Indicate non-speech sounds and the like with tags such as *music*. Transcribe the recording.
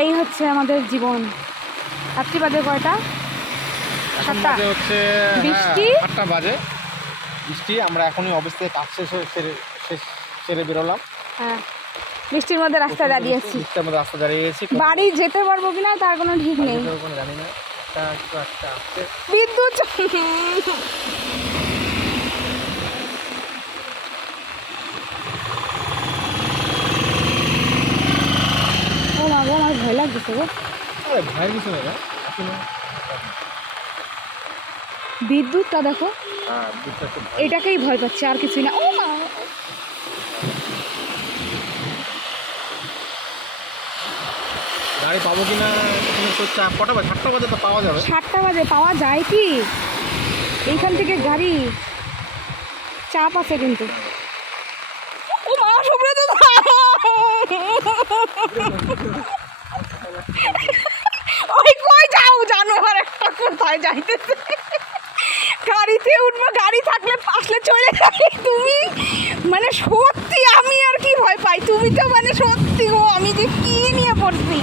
এই হচ্ছে আমাদের জীবন। রাত্রি বাজে কয়টা? সাতটা। হচ্ছে বৃষ্টি? হ্যাঁ, আটটা বাজে। বৃষ্টি আমরা এখনই অফিস থেকে কাজ শেষ হয়ে সেরে শেষ সেরে বেরোলাম। হ্যাঁ বৃষ্টির মধ্যে রাস্তায় দাঁড়িয়েছি। বৃষ্টির মধ্যে রাস্তা দাঁড়িয়েছি। বাড়ি যেতে পারব কিনা তার কোনো ঠিক নেই। কোনো জানি না। বিদ্যুৎ ও মা ভয় গো আরে ভয়ের কিছু নেই না বিদ্যুৎটা দেখো। হ্যাঁ এটাকেই ভয় পাচ্ছে আর কিছুই না। ও মা! গাড়ি পাবো কি না তুমি তো চা কটা বাজে? সাতটা বাজে তো পাওয়া যাবে। সাতটা বাজে পাওয়া যায় কি? এইখান থেকে গাড়ি চাপ আছে কিন্তু। ও মা সুব্রত! *laughs* ওই কই যাও, জানোয়ার একটা কোথায় যাইতেছে? গাড়িতে উঠবো, গাড়ি থাকলে আসলে চলে যাবে। তুমি মানে সত্যি আমি আর কি ভয় পাই? তুমি তো মানে সত্যি গো, আমি যে কি নিয়ে পড়ছি?